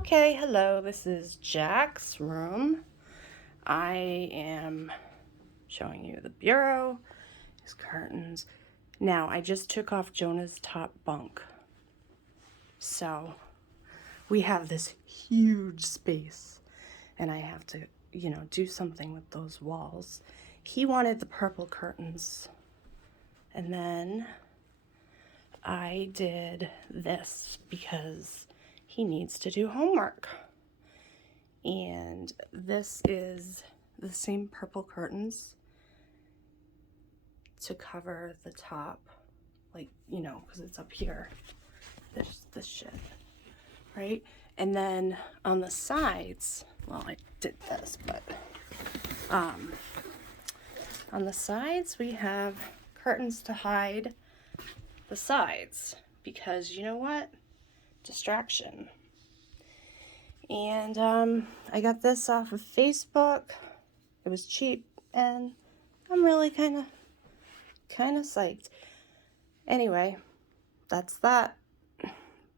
Okay, hello, this is Jack's room. I am showing you the bureau, his curtains. Now, I just took off Jonah's top bunk. So, we have this huge space, and I have to, do something with those walls. He wanted the purple curtains, and then I did this because he needs to do homework. And this is the same purple curtains to cover the top, like, because it's up here. There's this shit, right? And then on the sides, well, I did this, but on the sides we have curtains to hide the sides because you know what? Distraction. And I got this off of Facebook. It was cheap, and I'm really kind of psyched. Anyway, that's that.